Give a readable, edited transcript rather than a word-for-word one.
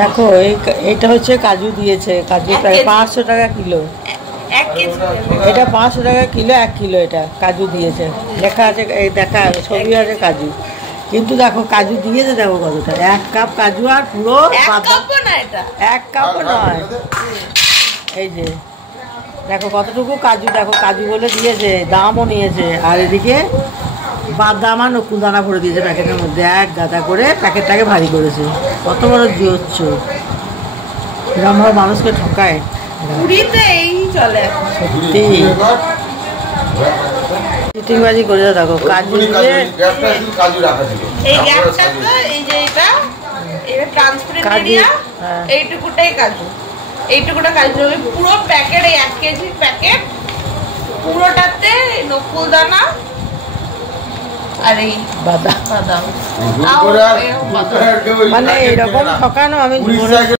দেখো এইটা হচ্ছে কাজু দিয়েছে, কাজু প্রায় 500 টাকা কিলো। এটা 500 টাকা কিলো, 1 কিলো এটা কাজু দিয়েছে, লেখা আছে, এই দেখা ছবি আছে কাজু। কিন্তু দেখো কাজু দিয়েছে, দেখো কতটা, 1 কাপ কাজু আর পুরো 1 কাপও নয়। এই যে দেখো কতটুকু কাজু, দেখো কাজু বলে দিয়েছে, দামও নিয়েছে। আর এদিকে বাদাম আর নকুল দানা ভরে দিয়েছে প্যাকেটের মধ্যে, 1 গাদা করে প্যাকেটটাকে ভারী করেছে। কত বড় দিচ্ছ, এরকম ভাবে মানুষকে ঠকায়। সত্যি চিটিংবাজি করে দেখো কাজু দিয়ে এইটুকুটা কাজু পুরো প্যাকেট, 1 কেজি প্যাকেট পুরোটাতে নকুল দানা আর এই বাদাম। মানে এরকম ঠকানো আমি